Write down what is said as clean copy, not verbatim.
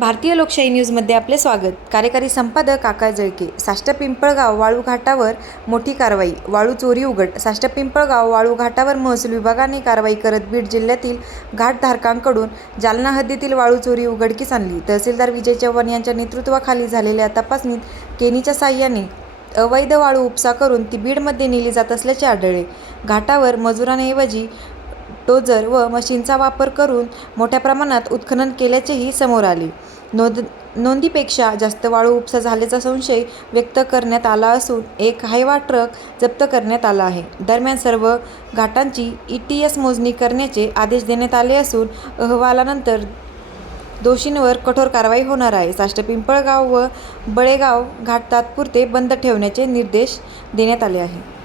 भारतीय लोकशाही न्यूजमध्ये आपले स्वागत। कार्यकारी संपादक आकाश जळके। साष्ट पिंपळगाव वाळू घाटावर मोठी कारवाई, वाळू चोरी उघड। साष्ट पिंपळगाव वाळू घाटावर महसूल विभागाने कारवाई करत बीड जिल्ह्यातील घाटधारकांकडून जालना हद्दीतील वाळू चोरी उघडकीस आणली। तहसीलदार विजय चव्हाण यांच्या नेतृत्वाखाली झालेल्या तपासणीत केनीच्या साहाय्याने अवैध वाळू उपसा करून ती बीडमध्ये नेली जात असल्याचे आढळले। घाटावर मजुरांऐवजी डोजर व मशीनचा वापर करून मोठ्या प्रमाणात उत्खनन केल्याचेही समोर आले। नोंदीपेक्षा जास्त वाळू उपसा झाल्याचा संशय व्यक्त करण्यात आला असून एक हायवा ट्रक जप्त करण्यात आला आहे। दरम्यान सर्व घाटांची ETS मोजणी करण्याचे आदेश देण्यात आले असून अहवालानंतर दोषींवर कठोर कारवाई होणार आहे। साष्ट पिंपळगाव व बळेगाव घाट तात्पुरते बंद ठेवण्याचे निर्देश देण्यात आले आहेत।